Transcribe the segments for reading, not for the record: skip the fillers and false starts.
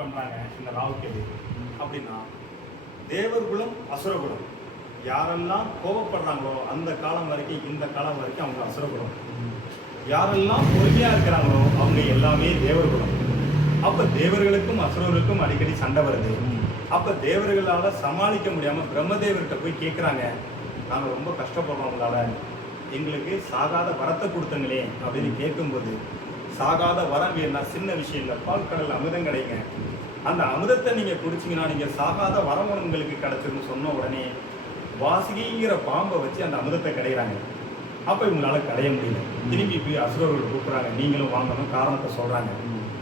பண்றாங்க இந்த ராவுக்கேது அப்படின்னா, தேவர்குலம் அசுரகுலம் யாரெல்லாம் கோபப்படுறாங்களோ அந்த காலம் வரைக்கும் இந்த காலம் வரைக்கும் அவங்க அசுரகுலம், யாரெல்லாம் பொறுமையா இருக்கிறாங்களோ அவங்க எல்லாமே தேவர்குலம். அப்ப தேவர்களுக்கும் அசுரர்களுக்கும் அடிக்கடி சண்டை வருது. அப்ப தேவர்களால சமாளிக்க முடியாம பிரம்மதேவர்கிட்ட போய் கேட்குறாங்க, நாங்க ரொம்ப கஷ்டப்படுறோம், உங்களால எங்களுக்கு சாகாத வரத்தை கொடுத்தங்களே அப்படின்னு கேட்கும்போது, சாகாத வரம் வேணா சின்ன விஷயம் இல்லை, பால் கடல் அமிர்தம் கிடைங்க, அந்த அமிர்தத்தை நீங்க குடிச்சிங்கன்னா நீங்க சாகாத வரம் உங்களுக்கு கிடைச்சிருன்னு சொன்ன உடனே வாசுகிங்கிற பாம்பை வச்சு அந்த அமிர்தத்தை கிடைக்கிறாங்க. அப்ப இவங்களால கடைய முடியல. திரும்பி போய் அசுரர்கள் கூப்பிடுறாங்க, நீங்களும் வாங்கணும், காரணத்தை சொல்றாங்க.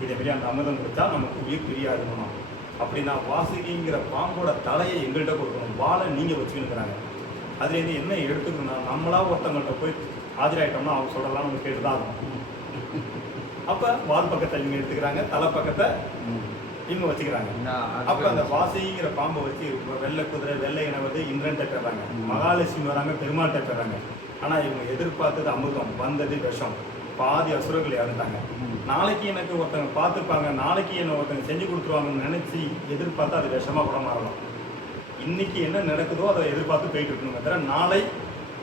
இதே மாதிரி அந்த அமிர்தம் கொடுத்தா நமக்கு உயிர் பிரியா இருக்கணும் அப்படின்னா வாசுகிங்கிற பாம்போட தலையை எங்கள்கிட்ட கொடுக்கணும், வாழை நீங்க வச்சுக்கிறாங்க. அதுலேருந்து என்ன எடுத்துக்கணும்னா, நம்மளா ஒருத்தவங்கள்ட்ட போய் ஆஜராயிட்டோம்னா அவங்க சொல்லலாம், நம்ம கேட்டுதான் ஆகணும். அப்ப வால் பக்கத்தை இவங்க எடுத்துக்கிறாங்க, தலை பக்கத்தை இவங்க வச்சுக்கிறாங்க. அப்ப அந்த வாசிங்கிற பாம்பை வச்சு வெள்ளை குதிரை வெள்ளை இனவது இந்திரன் பெறாங்க, மகாலட்சுமி வராங்க, பெருமாள்கிட்ட பெறாங்க. ஆனா இவங்க எதிர்பார்த்தது அமிர்தம், வந்தது விஷம். பாதி அசுரர்கள் இறந்தாங்க. நாளைக்கு எனக்கு ஒருத்தவங்க பார்த்துப்பாங்க, நாளைக்கு என்ன ஒருத்தவங்க செஞ்சு கொடுத்துருவாங்கன்னு நினைச்சு எதிர்பார்த்தா அது விஷமா கூட மாறலாம். இன்னைக்கு என்ன நடக்குதோ அதை எதிர்பார்த்து போயிட்டு இருக்கணுமே தவிர நாளை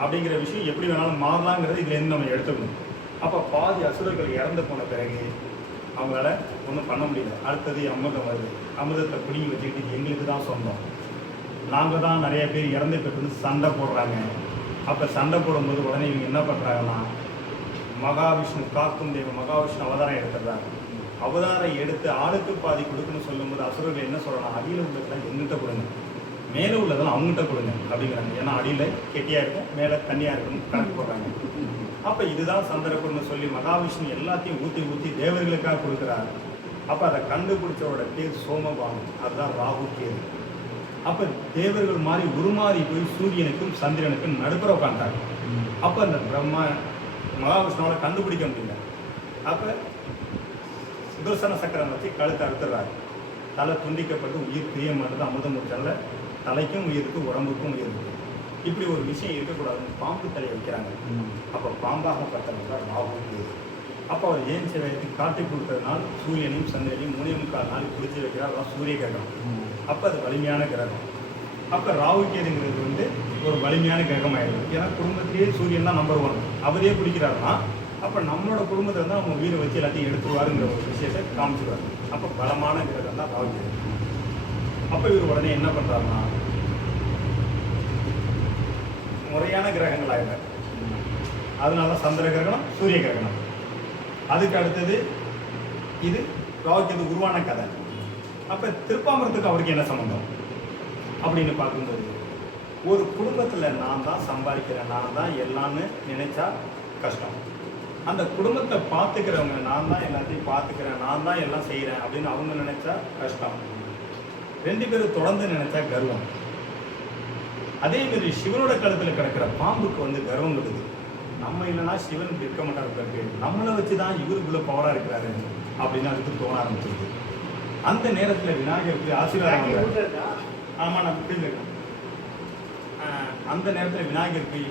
அப்படிங்கிற விஷயம் எப்படி வேணாலும் மாறலாங்கிறது இதுலேருந்து நம்ம எடுத்துக்கணும். அப்போ பாதி அசுரர்கள் இறந்து போன பிறகு அவங்களால ஒன்றும் பண்ண முடியல. அடுத்தது அமிர்தம் வருது, அமிர்தத்தை பிடிங்கி வச்சுக்கிட்டு எங்களுக்கு தான் சொந்தம், நாங்கள் தான் நிறைய பேர் இறந்து போயிட்டு சண்டை போடுறாங்க. அப்போ சண்டை போடும்போது உடனே இவங்க என்ன பண்ணுறாங்கன்னா, மகாவிஷ்ணு காக்கும் தெய்வம் மகாவிஷ்ணு அவதாரம் எடுத்துடுறாங்க. அவதாரம் எடுத்து ஆளுக்கு பாதி கொடுக்குன்னு சொல்லும்போது அசுரர்கள் என்ன சொல்கிறாங்க, அடியில் உள்ளதெல்லாம் எங்கிட்ட கொடுங்க, மேலே உள்ளதெல்லாம் அவங்ககிட்ட கொடுங்க அப்படிங்கிறாங்க. ஏன்னா அடியில் கெட்டியாக இருக்கும், மேலே தண்ணியாக இருக்கணும் கணக்கு போடுறாங்க. அப்போ இதுதான் சந்தர்ப்பம்னு சொல்லி மகாவிஷ்ணு எல்லாத்தையும் ஊற்றி ஊற்றி தேவர்களுக்காக கொடுக்குறாரு. அப்போ அதை கண்டுபிடிச்சவரோட பேர் சோமபானம், அதுதான் ராகு கேது. அப்போ தேவர்கள் மாதிரி உருமாறி போய் சூரியனுக்கும் சந்திரனுக்கும் நடுப்புற உட்காந்துட்டாங்க. அப்போ அந்த பிரம்மா மகாவிஷ்ணுவால் கண்டுபிடிக்க முடியல. அப்போ சுதர்சன சக்கரம் வச்சு கழுத்தை அறுத்துறாரு, தலை துண்டிக்கப்பட்டு உயிர் பிரிய மாட்டது. அமிர்தம் முடிச்சால தலைக்கும் உயிருக்கு உடம்புக்கும் உயிர் இருக்கு. இப்படி ஒரு விஷயம் இருக்கக்கூடாதுன்னு பாம்பு தலையை வைக்கிறாங்க. அப்போ பாம்பாக பட்டவங்க தான் ராகு கேது. அப்போ அவர் ஏன் சேவைக்கு காட்டி கொடுத்ததுனால சூரியனையும் சந்திரனையும் 3.25 நாள் பிடிச்சி வைக்கிறார். அதான் சூரிய கிரகம். அப்போ அது வலிமையான கிரகம். அப்போ ராகு கேதுங்கிறது ஒரு வலிமையான கிரகம் ஆயிடுது. ஏன்னா குடும்பத்திலேயே சூரியன் தான் நம்பர் 1, அவரே பிடிக்கிறாருன்னா அப்போ நம்மளோட குடும்பத்தை வந்து அவங்க உயிரை வச்சு எல்லாத்தையும் எடுத்துருவாருங்கிற ஒரு விஷயத்தை காமிச்சிருவாரு. அப்போ பலமான கிரகம் தான் ராகு கேது. அப்போ இவர் உடனே என்ன பண்ணுறாருன்னா, முறையான கிரகங்கள் ஆயிடுறாரு. அதனால சந்திர கிரகணம், சூரிய கிரகணம். அதுக்கு அடுத்தது இது ராகுகேது உருவான கதை. அப்போ திருப்பாம்பரத்துக்கு அவருக்கு என்ன சம்பந்தம் அப்படின்னு பார்க்கும்போது, ஒரு குடும்பத்தில் நான் தான் சம்பாதிக்கிறேன், நான் தான் எல்லாம்னு நினைச்சா கஷ்டம். அந்த குடும்பத்தை பார்த்துக்கிறவங்க நான் தான் எல்லாத்தையும் பார்த்துக்கிறேன், நான் தான் எல்லாம் செய்கிறேன் அப்படின்னு அவங்க நினைச்சா கஷ்டம். 2 பேரும் தொடர்ந்து நினைச்சா கர்வம். அதே மாதிரி சிவனோட கழுத்தில் கிடக்கிற பாம்புக்கு கர்வம் வருது. நம்ம இல்லைன்னா சிவன் இருக்க மாட்டாரு, நம்மளை வச்சு தான் இவருக்குள்ள பவரா இருக்கிறாரு அப்படின்னு அதுக்கு தோண ஆரம்பிச்சிருக்கு. அந்த நேரத்தில் விநாயகருக்கு ஆசீர்வாதம், ஆமா நான் புரிஞ்சுக்கிறேன். அந்த நேரத்தில் விநாயகருக்கு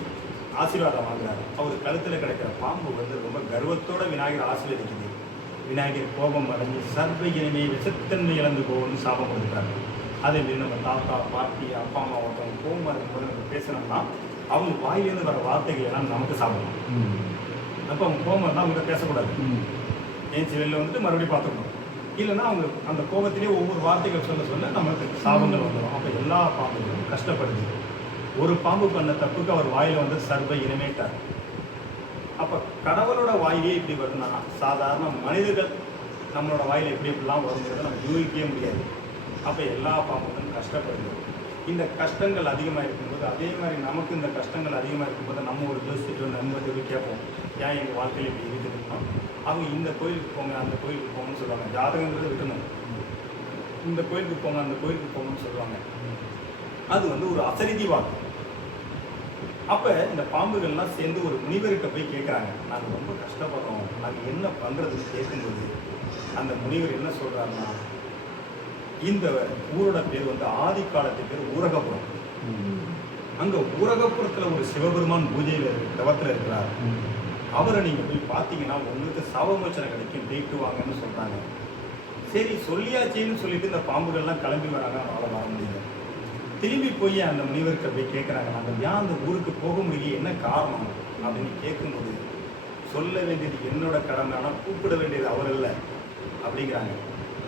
ஆசீர்வாதம் வாங்குறாரு. அவர் கழுத்தில் கிடைக்கிற பாம்பு ரொம்ப கர்வத்தோட விநாயகர் ஆசீர்வதிக்குது. விநாயகர் கோபம் அடைஞ்சு சர்வ இனிமே விஷத்தன்மை இழந்து போகணும்னு சாபம் கொடுக்குறாரு. அதே மாதிரி நம்ம தாத்தா பாட்டி அப்பா அம்மா ஒருத்தவங்க கோபமாக இருக்கும்போது நம்ம பேசுனோம்னா அவங்க வாயிலேருந்து வர வார்த்தைகள் எல்லாம் நமக்கு சாப்பிடணும். அப்போ அவங்க கோபம் இருந்தால் அவங்க பேசக்கூடாது, ஏன் வெளில மறுபடியும் பார்த்துக்கணும். இல்லைன்னா அவங்க அந்த கோபத்திலே ஒவ்வொரு வார்த்தைகள் சொல்ல சொல்ல நமக்கு சாபங்கள் வந்துடும். அப்போ எல்லா பாம்புகளும் கஷ்டப்படுது. ஒரு பாம்பு பண்ண தப்புக்கு அவர் வாயில சர்வ இனிமேட்டார். அப்போ கடவுளோட வாயிலே இப்படி வருதுன்னா சாதாரண மனிதர்கள் நம்மளோட வாயில எப்படி இப்படிலாம் வருங்கிறத நம்ம யூகிக்கவே முடியாது. அப்போ எல்லா பாம்புகளும் கஷ்டப்படுது. இந்த கஷ்டங்கள் அதிகமாக இருக்கும்போது அதே மாதிரி நமக்கு இந்த கஷ்டங்கள் அதிகமாக இருக்கும்போது நம்ம ஒரு ஜோசிட்டு நண்பர்கிட்ட போய் கேட்போம், ஏன் எங்கள் வாழ்க்கையில் இப்படி இருக்குதுன்னா அவங்க இந்த கோயிலுக்கு போங்க அந்த கோயிலுக்கு போங்கன்னு சொல்லுவாங்க. ஜாதகங்கிறது விட்டணும், இந்த கோயிலுக்கு போங்க அந்த கோயிலுக்கு போங்கன்னு சொல்லுவாங்க. அது ஒரு அசரிதி வாக்கு. அப்போ இந்த பாம்புகள்லாம் சேர்ந்து ஒரு முனிவர்கிட்ட போய் கேட்குறாங்க, நாங்கள் ரொம்ப கஷ்டப்படுறோம், நாங்கள் என்ன பண்ணுறதுன்னு கேட்கும்போது அந்த முனிவர் என்ன சொல்கிறாருன்னா, இந்த ஊரோட பேர் ஆதி காலத்து பேர் ஊரகப்புறம். அங்கே ஊரகப்புறத்தில் ஒரு சிவபெருமான் பூஜையில் தவத்தில் இருக்கிறார். அவரை நீங்கள் போய் பார்த்தீங்கன்னா உங்களுக்கு சாபமோச்சனை கிடைக்கும், போயிட்டு வாங்கன்னு சொல்கிறாங்க. சரி சொல்லியாச்சேன்னு சொல்லிட்டு இந்த பாம்புகள்லாம் கிளம்பி வராங்க, அவங்களால வர முடியல. திரும்பி போய் அந்த முனிவர்கிட்ட போய் கேட்குறாங்க, நாங்கள் ஏன் அந்த ஊருக்கு போக முடியல, என்ன காரணம் அப்படின்னு கேட்கும்போது, சொல்ல வேண்டியது என்னோட கடமை, ஆனால் கூப்பிட வேண்டியது அவர் இல்லை அப்படிங்கிறாங்க.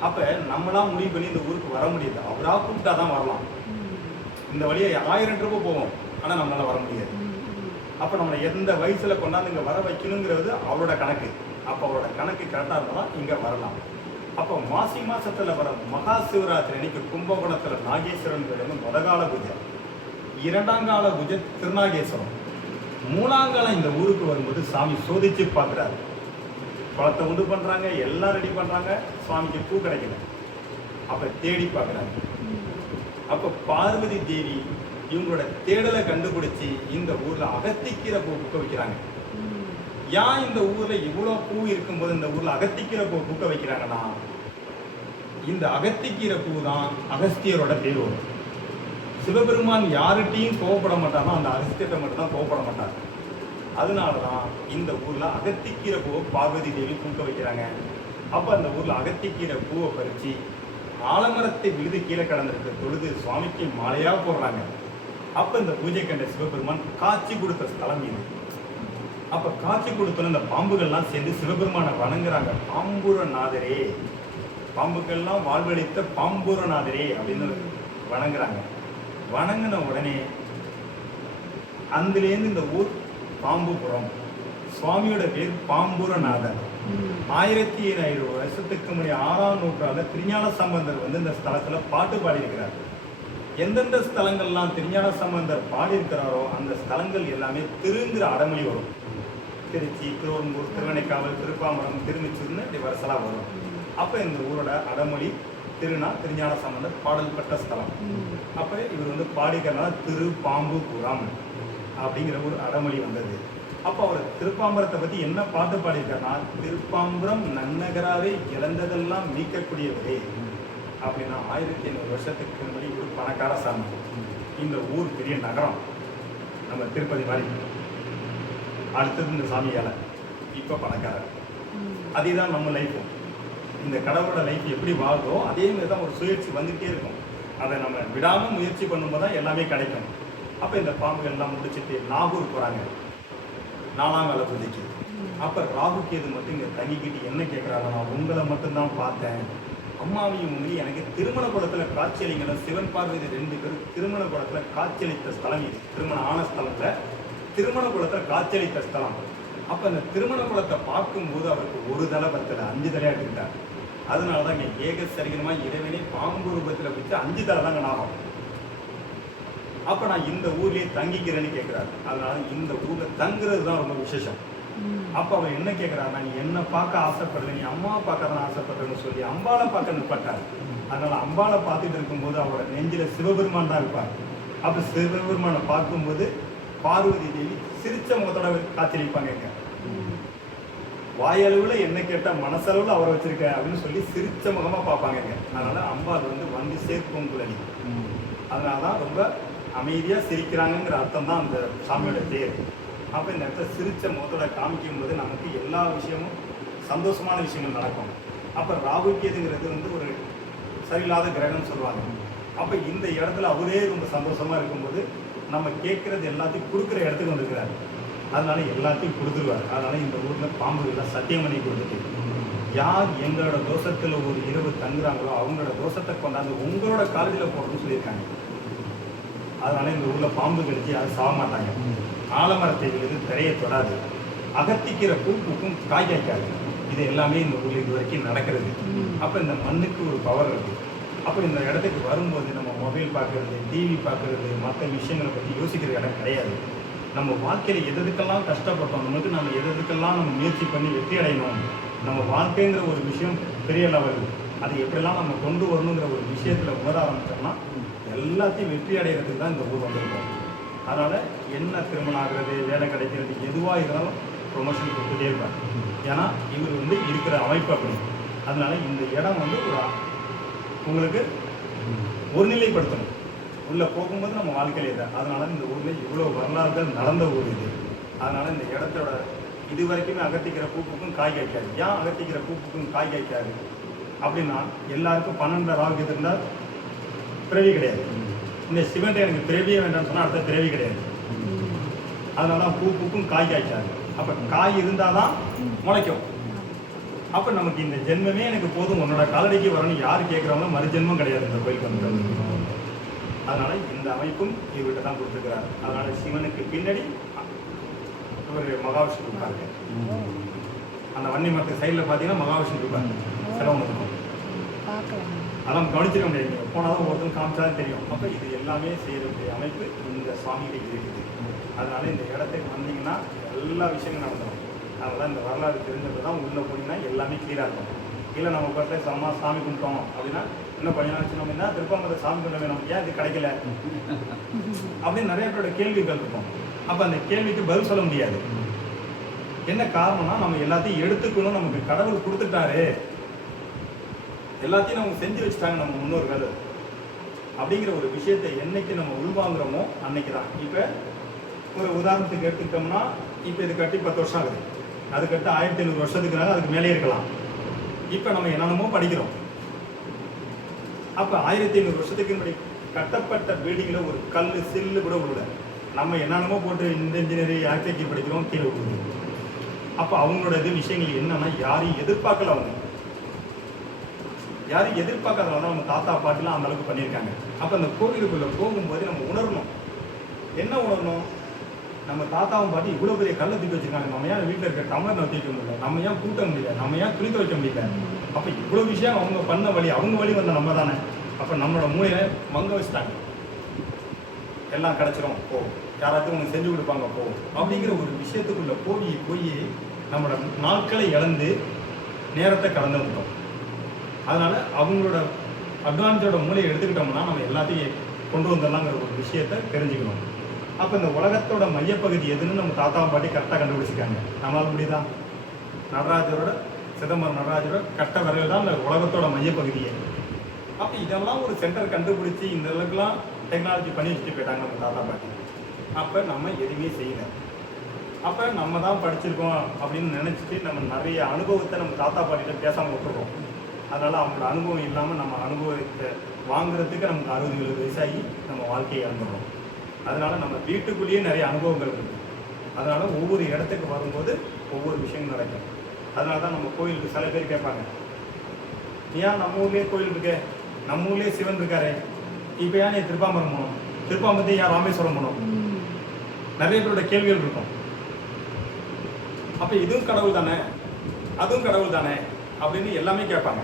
அப்போ நம்மளாம் முடிவு பண்ணி இந்த ஊருக்கு வர முடியாது, அவராக கூப்பிட்டா தான் வரலாம். இந்த வழியை 1000 ட்ரிப்பு போவோம், ஆனால் நம்மளால வர முடியாது. அப்போ நம்மளை எந்த வயசில் கொண்டாந்து இங்கே வர வைக்கணுங்கிறது அவரோட கணக்கு. அப்போ அவரோட கணக்கு கரெக்டாக இருந்தால் இங்கே வரலாம். அப்போ மாசி மாசத்துல வர மகா சிவராத்திரி அன்னைக்கு கும்பகோணத்தில் நாகேஸ்வரன் வந்து முதகால பூஜை, 2ஆம் கால பூஜை திருநாகேஸ்வரம், 3ஆம் காலம் இந்த ஊருக்கு வரும்போது சாமி சோதிச்சு பார்க்குறாரு. குளத்தை உண்டு பண்ணுறாங்க, எல்லாம் ரெடி பண்ணுறாங்க, சுவாமிக்கு பூ கிடைக்கல. அப்போ தேடி பார்க்குறாங்க. அப்போ பார்வதி தேவி இவங்களோட தேடலை கண்டுபிடிச்சி இந்த ஊரில் அகத்திக்கீரை பூ பூக்க வைக்கிறாங்க. ஏன் இந்த ஊரில் இவ்வளோ பூ இருக்கும்போது இந்த ஊரில் அகத்திக்கீரை பூ பூக்க வைக்கிறாங்கன்னா, இந்த அகத்திக்கீரை பூ தான் அகஸ்தியரோட பேர் வரும். சிவபெருமான் யார்கிட்டையும் கோவப்பட மாட்டார்னா அந்த அகஸ்தியத்தை மட்டும் தான் கோவப்பட மாட்டார். அதனால தான் இந்த ஊரில் அகத்திக்கீரை பூவை பார்வதி தேவி பூக்க வைக்கிறாங்க. அப்போ அந்த ஊரில் அகத்திக்கீரை பூவை பறித்து ஆலமரத்தை விழுது கீழே கடந்திருக்க தொழுது சுவாமிக்கு மாலையாக போடுறாங்க. அப்போ இந்த பூஜை கண்ட சிவபெருமான் காட்சி கொடுத்த ஸ்தலம் இது. அப்போ காட்சி கொடுத்தோன்னு இந்த பாம்புகள்லாம் சேர்ந்து சிவபெருமானை வணங்குறாங்க. பாம்புரநாதரே, பாம்புகள்லாம் வாழ்வழித்த பாம்புரநாதரே அப்படின்னு வணங்குறாங்க. வணங்கின உடனே அதுலேருந்து இந்த ஊர் பாம்புபுரம், சுவாமியோட பேர் பாம்புரநாதர். 1700 வருஷத்துக்கு முன்னாடி 6ஆம் நூற்றாண்டில் திருஞான சம்பந்தர் வந்து இந்த ஸ்தலத்தில் பாட்டு பாடியிருக்கிறார். எந்தெந்த ஸ்தலங்கள்லாம் திருஞான சம்பந்தர் பாடியிருக்கிறாரோ அந்த ஸ்தலங்கள் எல்லாமே திருங்கிற அடமொழி வரும். திருச்சி, திருவெரும்பூர், திருவனைக்காவல், திருப்பாமரம், திருமிச்சூர்னு இப்படி வரிசலாக வரும். அப்போ இந்த ஊரோட அடமொழி திருநா திருஞான சம்பந்தர் பாடல் பெற்ற ஸ்தலம். அப்போ இவர் வந்து பாடிக்கிறனால திரு பாம்புபுரம் அப்படிங்கிற ஒரு அடமொழி வந்தது. அப்போ அவர் திருப்பாம்பரத்தை பற்றி என்ன பாட்டு பாடியிருக்காருன்னா, திருப்பாம்பரம் நன்னகராவே இழந்ததெல்லாம் மீட்கக்கூடியவரே அப்படின்னா 1500 வருஷத்துக்கு முன்னாடி ஒரு பணக்கார சாமி. இந்த ஊர் பெரிய நகரம், நம்ம திருப்பதி மாதிரி. அடுத்தது இந்த சாமியால் இப்போ பணக்காரர். அதே தான் நம்ம லைஃப்பும். இந்த கடவுளோட லைஃப் எப்படி வாழ்தோ அதே மாதிரி தான் ஒரு சுயற்சி வந்துகிட்டே இருக்கும். அதை நம்ம விடாமல் முயற்சி பண்ணும்போது தான் எல்லாமே கிடைக்கும். அப்போ இந்த பாம்புகள் எல்லாம் முடிச்சுட்டு நாகூர் போகிறாங்க 4ஆம் கால பூஜைக்கு. அப்போ ராகுகேது மட்டும் இங்கே தங்கிக்கிட்டு என்ன கேட்குறாங்க, நான் உங்களை மட்டும்தான் பார்த்தேன், அம்மாவையும் உங்களையும் எனக்கு திருமண குளத்தில் காட்சியளிங்கன்னு சிவன் பார்வதி 2 பேரும் திருமண குளத்தில் காட்சியளித்த ஸ்தலம் இது. திருமணம் ஆன ஸ்தலத்தில் திருமண குளத்தில் காட்சியளித்த ஸ்தலம். அப்போ அந்த திருமண குளத்தை பார்க்கும்போது அவருக்கு ஒரு தலை பத்தலை, 5 தலையாக எடுத்துக்கிட்டார். அதனால தான் இங்கே ஏக சரிகனமாக இறைவனே பாம்பு ரூபத்தில் வச்சு 5 தலை தாங்க நாகம். அப்போ நான் இந்த ஊர்லேயே தங்கிக்கிறேன்னு கேட்குறாரு. அதனால இந்த ஊரில் தங்குறது தான் ரொம்ப விசேஷம். அப்போ அவர் என்ன கேட்குறாருன்னா, நீ என்னை பார்க்க ஆசைப்படுற, நீ அம்மாவை பார்க்க தான் ஆசைப்படுறேன்னு சொல்லி அம்பாவை பார்க்க நிற்பட்டார். அதனால் அம்பாவை பார்த்துட்டு இருக்கும்போது அவரோட நெஞ்சில் சிவபெருமான் தான் இருப்பார். அப்போ சிவபெருமானை பார்க்கும்போது பார்வதி தேவி சிரிச்ச முகத்தோட காட்சியளிப்பாங்க. வாயளவில் என்ன கேட்டால் மனசளவில் அவரை வச்சிருக்க அப்படின்னு சொல்லி சிரிச்ச முகமாக பார்ப்பாங்க. அதனால அம்பாள் வந்து வந்து சேர்க்கும் குழலி. அதனால தான் ரொம்ப அமைதியாக சிரிக்கிறாங்கங்கிற அர்த்தம் தான் அந்த சாமியோட பேர். அப்போ இந்த இடத்துல சிரிச்ச முகத்தோட காமிக்கும் போது நமக்கு எல்லா விஷயமும் சந்தோஷமான விஷயங்கள் நடக்கும். அப்போ ராகுகேதுங்கிறது வந்து ஒரு சரியில்லாத கிரகம்னு சொல்லுவாங்க. அப்போ இந்த இடத்துல அவரே ரொம்ப சந்தோஷமாக இருக்கும்போது நம்ம கேட்குறது எல்லாத்தையும் கொடுக்குற இடத்துக்கு வந்துருக்கிறாரு. அதனால எல்லாத்தையும் கொடுத்துருவார். அதனால இந்த ஊரில் பாம்புகள்லாம் சத்தியம் பண்ணி கொடுத்துட்டு, யார் எங்களோட தோஷத்தில் ஒரு இரவு தங்குறாங்களோ அவங்களோட தோஷத்தை கொண்டாந்து உங்களோட காலேஜில் போடணும்னு சொல்லியிருக்காங்க. அதனால இந்த ஊரில் பாம்பு கழிச்சு யாரும் சாக மாட்டாங்க. ஆலமரத்தை விழுது திரையை தொடாது, அகத்திக்கிற பூ பூக்கும், காய் காய்க்காது. இது எல்லாமே இந்த ஊரில் இது வரைக்கும் நடக்கிறது. அப்போ இந்த மண்ணுக்கு ஒரு பவர் இருக்குது. அப்போ இந்த இடத்துக்கு வரும்போது நம்ம மொபைல் பார்க்குறது, டிவி பார்க்குறது, மற்ற விஷயங்களை பற்றி யோசிக்கிற இடம் கிடையாது. நம்ம வாழ்க்கையில் எதுக்கெல்லாம் கஷ்டப்பட்டோம், நமக்கு நம்ம எதுக்கெல்லாம் நம்ம முயற்சி பண்ணி வெற்றி அடையணும், நம்ம வாழ்க்கைங்கிற ஒரு விஷயம் பெரிய லெவல், அது எப்படிலாம் நம்ம கொண்டு வரணுங்கிற ஒரு விஷயத்தில் உணர ஆரம்பித்தோம்னா எல்லாத்தையும் வெற்றி அடைகிறதுக்கு தான் இந்த ஊர் வந்திருக்கோம். அதனால் என்ன திருமணம் ஆகிறது, வேலை கிடைக்கிறது, எதுவாக இருந்தாலும் ப்ரொமோஷன் கொடுத்துட்டே இருப்பார். ஏன்னா இவர் வந்து இருக்கிற அமைப்பு அப்படி. அதனால இந்த இடம் வந்து ஒரு உங்களுக்கு ஒருநிலைப்படுத்தணும். உள்ளே போகும்போது நம்ம வாழ்க்கையில் இல்லை. அதனால இந்த ஊரில் இவ்வளோ வரலாறுகள் நடந்த ஊர் இது. அதனால் இந்த இடத்தோட இது வரைக்குமே அகத்திக்கிற பூப்புக்கும் காய் காய்க்காது. ஏன் அகத்திக்கிற பூப்புக்கும் காய் காய்க்காது? அப்படின்னா எல்லாருக்கும் 12 ராகு இருந்தால் பிறவி கிடையாது. இந்த சிவன் எனக்கு பிறவியே வேண்டாம்னு சொன்னால் அடுத்த பிறவி கிடையாது. அதனால தான் பூ பூக்கும் காய் காய்க்காது. அப்போ காய் இருந்தால் தான் முளைக்கும். அப்போ நமக்கு இந்த ஜென்மமே எனக்கு போதும், உன்னோட காலடிக்கு வரணும் யார் கேட்குறவங்க மறுஜென்மம் கிடையாது இந்த கோயிலுக்கு வந்து. அதனால இந்த அமைப்பும் இவர்கிட்ட தான் கொடுத்துருக்கிறார். அதனால சிவனுக்கு பின்னாடி ஒரு மகாவிஷ்ணு இருப்பாங்க. அந்த வன்னி மரத்துக்கு சைடில் பார்த்தீங்கன்னா மகாவிஷ்ணு இருப்பாங்க. செலவு இருக்கும். அதெல்லாம் கவனிச்சிட முடியாது. போனாலும் ஒருத்தரும் காமிச்சாலும் தெரியும். அப்போ இது எல்லாமே செய்யக்கூடிய அமைப்பு இந்த சுவாமிகிட்ட இருக்குது. அதனால இந்த இடத்துக்கு வந்தீங்கன்னா எல்லா விஷயங்களும் நடந்துடும். அதனால இந்த வரலாறு தெரிஞ்சது தான் உள்ளே போனீங்கன்னா எல்லாமே கிளியராக இருக்கும். இல்லை நம்ம பக்கத்தில் சாமி கும்பிட்டோம் அப்படின்னா இன்னும் கொஞ்ச நாள் வச்சு நம்ம என்ன திருப்பம்பத்தை சாமி கும்பிட வேணும், ஏன் இது கிடைக்கல அப்படின்னு நிறைய பேரோட கேள்விகள் இருக்கும். அப்போ அந்த கேள்விக்கு பதில் சொல்ல முடியாது. என்ன காரணம்னா நம்ம எல்லாத்தையும் எடுத்துக்கணும், நமக்கு கடவுள் கொடுத்துட்டாரு, எல்லாத்தையும் நம்ம செஞ்சு வச்சுட்டாங்க நம்ம முன்னோர்கள் அப்படிங்கிற ஒரு விஷயத்தை என்னைக்கு நம்ம உள்வாங்குறோமோ அன்னைக்கு தான். இப்போ ஒரு உதாரணத்துக்கு எடுத்துக்கிட்டோம்னா இப்போ இது கட்டி 10 வருஷம் ஆகுது, அது கட்ட 1500 வருஷத்துக்குனால அதுக்கு மேலே இருக்கலாம். இப்போ நம்ம என்னென்னமோ படிக்கிறோம். அப்போ 1500 வருஷத்துக்கு முன்னாடி கட்டப்பட்ட பில்டிங்கில் ஒரு கல் சில்லு கூட விழுல. நம்ம என்னென்னமோ போட்டு இந்த இன்ஜினியரிங் ஆர்கிடெக்சர் படிக்கிறோம், கீழே விழுது. அப்போ அவங்களோட இது விஷயங்கள் என்னன்னா யாரையும் எதிர்பார்க்கல. அவங்க யாரையும் எதிர்பார்க்காதவங்க தான் நம்ம தாத்தா பாட்டிலாம் அந்த அளவுக்கு பண்ணியிருக்காங்க. அப்போ அந்த கோவிலுக்குள்ளே போகும்போது நம்ம உணரணும். என்ன உணரணும்? நம்ம தாத்தாவும் பாட்டி இவ்வளோ பெரிய கல்லை தூக்கி வச்சிருக்காங்க, நம்ம ஏன் வீட்டில் இருக்க டம்ளர் நான் தூக்க முடியல, நம்ம ஏன் கூட்ட முடியல, நம்ம ஏன் துணிக்க வைக்க முடியல. அப்போ இவ்வளோ விஷயம் அவங்க பண்ண வழி, அவங்க வழி வந்த நம்ம தானே. அப்போ நம்மளோட மூளையை மங்க வச்சுட்டாங்க. எல்லாம் கிடச்சிரும் போ, யாராச்சும் உனக்கு செஞ்சு கொடுப்பாங்க போ அப்படிங்கிற ஒரு விஷயத்துக்குள்ளே போய் நம்மளோட நாட்களை இழந்து நேரத்தை கடந்து வந்துட்டோம். அதனால அவங்களோட அட்வான்ஸோட மூலையை எடுத்துக்கிட்டோம்னா நம்ம எல்லாத்தையும் கொண்டு வந்துடலாங்கிற ஒரு விஷயத்தை தெரிஞ்சுக்கணும். அப்போ இந்த உலகத்தோட மையப்பகுதி எதுன்னு நம்ம தாத்தாவை பாட்டி கரெக்டாக கண்டுபிடிச்சிருக்காங்க. நம்மளால் முடியுதான்? நடராஜரோட சிதம்பரம் நடராஜரோட கட்ட வரையில் தான் இந்த உலகத்தோட மையப்பகுதியே. அப்போ இதெல்லாம் ஒரு சென்டர் கண்டுபிடிச்சி இந்த அளவுக்குலாம் டெக்னாலஜி பண்ணி வச்சுட்டு போயிட்டாங்க நம்ம தாத்தா பாட்டி. அப்போ நம்ம எதுவுமே செய்யலை. அப்போ நம்ம தான் படிச்சிருக்கோம் அப்படின்னு நினச்சிட்டு நம்ம நிறைய அனுபவத்தை நம்ம தாத்தா பாட்டிகிட்ட பேசாமல் விட்டுருக்கோம். அதனால் அவங்களோட அனுபவம் இல்லாமல் நம்ம அனுபவத்தை வாங்குறதுக்கு நமக்கு 60-70 வயசாகி நம்ம வாழ்க்கையை இழந்துடுறோம். அதனால் நம்ம வீட்டுக்குள்ளேயே நிறைய அனுபவங்கள் இருக்குது. அதனால் ஒவ்வொரு இடத்துக்கு வரும்போது ஒவ்வொரு விஷயங்கள் நடக்கும். அதனால தான் நம்ம கோயிலுக்கு சில பேர் கேட்பாங்க, ஏன் நம்ம ஊர்லேயே கோயில் இருக்கு, நம்ம ஊர்லேயே சிவன் இருக்காரு, இப்போ ஏன் நீ திருப்பாம்பரம் போகணும், திருப்பாம்பரத்தை ஏன் ராமேஸ்வரம் போகணும், நிறைய பேரோட கேள்விகள் இருக்கும். அப்போ இதுவும் கடவுள் தானே அதுவும் கடவுள் தானே அப்படின்னு எல்லாமே கேட்பாங்க.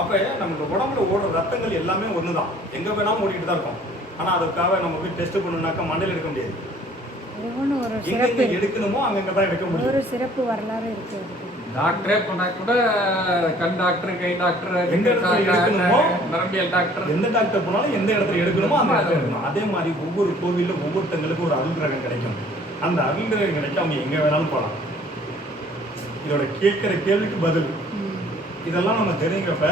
அப்போ நம்மளோட உடம்புல ஓடுற ரத்தங்கள் எல்லாமே ஒன்று தான், எங்கே வேணாலும் ஓடிக்கிட்டு தான் இருக்கும். ஆனால் அதுக்காக நம்ம போய் டெஸ்ட் பண்ணணும்னாக்கா மண்டையில் எடுக்க முடியாது. எங்கே எடுக்கணுமோ அங்கங்கே தான் எடுக்க முடியும். ஒரு சிறப்பு வரலாறு இருக்கு. டாக்டரே போனா கூட கண் டாக்டர், கை டாக்டர், எந்த இடத்துல எடுக்கணுமோ நரம்பியல் டாக்டர், எந்த டாக்டர் போனாலும் எந்த இடத்துல எடுக்கணுமோ அந்த இடத்துல எடுக்கணும். அதே மாதிரி ஒவ்வொரு கோவிலில் ஒவ்வொருத்தங்களுக்கு ஒரு அருள் கிரகம் கிடைக்கும். அந்த அருள் கிரகம் கிடைக்க அவங்க எங்கே வேணாலும் போகலாம். இதோட கேட்குற கேள்விக்கு பதில் இதெல்லாம் நம்ம தெரிஞ்சுக்கிறப்ப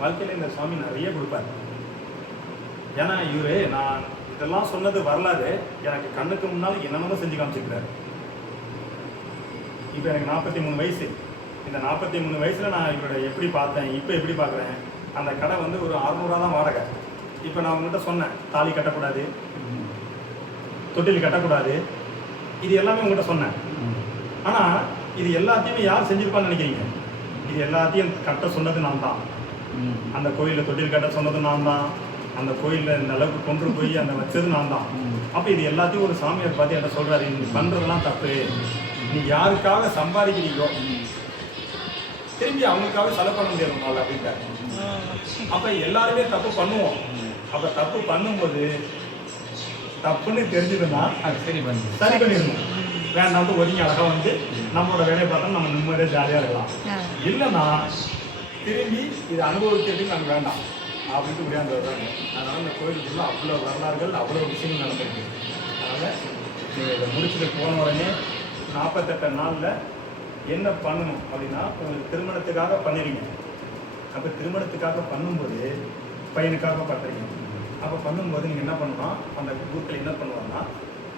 வாழ்க்கையில் இந்த சுவாமி நிறைய கொடுப்பாரு. ஏன்னா இவரு நான் இதெல்லாம் சொன்னது வரலாறு எனக்கு கண்ணுக்கு முன்னால் என்னென்னமோ செஞ்சு காமிச்சிருக்கிறாரு. இப்போ எனக்கு 43 வயசு. இந்த 43 வயசில் நான் இவரோட எப்படி பார்த்தேன், இப்போ எப்படி பார்க்குறேன். அந்த கடை வந்து ஒரு 600 தான் வாடகை. இப்போ நான் உங்கள்கிட்ட சொன்னேன், தாலி கட்டக்கூடாது, தொட்டில் கட்டக்கூடாது, இது எல்லாமே உங்கள்கிட்ட சொன்னேன். ஆனால் இது எல்லாத்தையுமே யார் செஞ்சுருப்பான்னு நினைக்கிறீங்க? இது எல்லாத்தையும் கட்ட சொன்னது நான் தான். அந்த கோயிலில் தொட்டில் கட்ட சொன்னது நான் தான். அந்த கோயிலில் இந்த அளவுக்கு கொண்டு போய் அந்த வச்சது நான் தான். அப்போ இது எல்லாத்தையும் ஒரு சாமியார் பார்த்து என்ன சொல்கிறாரு, நீ பண்ணுறதுலாம் தப்பு, நீ யாருக்காக சம்பாதிக்கிறீங்களோ திரும்பி அவங்களுக்காக செலவு பண்ண முடியாது உங்களால் அப்படின்ட்டாரு. அப்போ எல்லாருமே தப்பு பண்ணுவோம். அப்போ தப்பு பண்ணும்போது தப்புன்னு தெரிஞ்சதுன்னா சரி பண்ணிடணும். வேண்டாம் ஒதுங்கி அழகாக வந்து நம்மளோட வேலையை பார்த்தா நம்ம நிம்மதியாக ஜாலியாக இருக்கலாம். இல்லைன்னா திரும்பி இதை அனுபவிக்கிறதுக்கு நாங்கள் வேண்டாம் அப்படின்ட்டு முடியாந்து வர்றாங்க. அதனால் இந்த கோயிலுக்குள்ள அவ்வளோ வரலாறுகள், அவ்வளோ விஷயங்கள் நடந்திருக்கு. அதனால் நீங்கள் இதை முடிச்சுட்டு போன உடனே 48 நாளில் என்ன பண்ணணும் அப்படின்னா, உங்களுக்கு திருமணத்துக்காக பண்ணுறீங்க. அப்போ திருமணத்துக்காக பண்ணும்போது பையனுக்காக பண்ணுறீங்க. அப்போ பண்ணும்போது நீங்கள் என்ன பண்ணணும், அந்த குரூப்பில் என்ன பண்ணுவாங்கன்னா,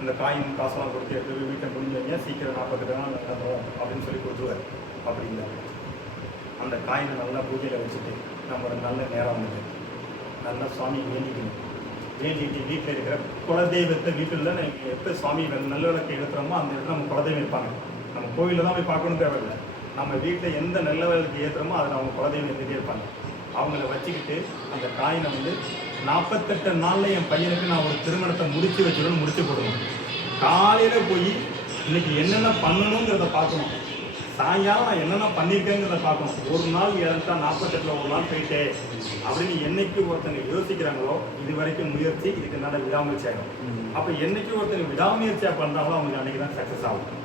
இந்த காயின் காசெல்லாம் கொடுத்து எடுத்து போய் வீட்டை முடிஞ்சு வைங்க, சீக்கிரம் 48 நாள் நடந்துடும் அப்படின்னு சொல்லி கொடுத்துருவார். அப்படி இல்லை, அந்த காயினை நல்லா பூஜையில் வச்சுட்டு நம்ம ஒரு நல்ல நேரம் வந்தது, நல்ல சுவாமி வேண்டிக்கணும். வேண்டிட்டு வீட்டில் இருக்கிற குலதெய்வத்தை வீட்டில் எப்போ சுவாமி நல்ல விளக்கு ஏற்றுறோமோ அந்த இடத்துல நம்ம குலதெய்வம் இருப்பாங்க. நம்ம கோயிலில் தான் போய் பார்க்கணும் தேவையில்லை. நம்ம வீட்டில் எந்த நல்ல விளக்கு ஏற்றுறோமோ அதில் அவங்க குலதெய்வம் ஏற்றிட்டே இருப்பாங்க. அவங்கள வச்சுக்கிட்டு அந்த காயினை வந்து 48 நாளில் என் பையனுக்கு நான் ஒரு திருமணத்தை முடிச்சு வச்சுருன்னு முடிச்சு போடணும். காலையில் போய் இன்னைக்கு என்னென்ன பண்ணணுங்கிறத பார்க்கணும். சாயங்காலம் நான் என்னென்ன பண்ணியிருக்கேங்கிறத பார்க்கணும். ஒரு நாள் இறந்துட்டா 48 ஒரு நாள் போயிட்டே அப்படின்னு என்னைக்கு ஒருத்தங்க யோசிக்கிறாங்களோ இது வரைக்கும் முயற்சி இதுக்கு நல்ல விடாமுயற்சி ஆகும். அப்போ என்னைக்கு ஒருத்தங்க விடாமுயற்சியாக பண்ணுறாங்களோ அவங்க அன்னைக்கு தான் சக்ஸஸ் ஆகும்.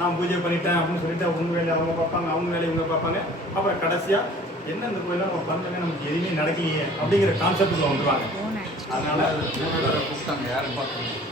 நான் பூஜை பண்ணிட்டேன் அப்படின்னு சொல்லிட்டு அவங்க வேலையை அவங்க பார்ப்பாங்க, அவங்க வேலையை இவங்க பார்ப்பாங்க. அப்புறம் கடைசியாக என்ன இந்த கோயிலாம் நம்ம பண்ணலங்க நமக்கு எதுவுமே நடக்கலையே அப்படிங்கிற கான்செப்டுக்குள்ள வந்துடுவாங்க. அதனால கூப்பிட்டாங்க யாரும் பார்க்கணும்.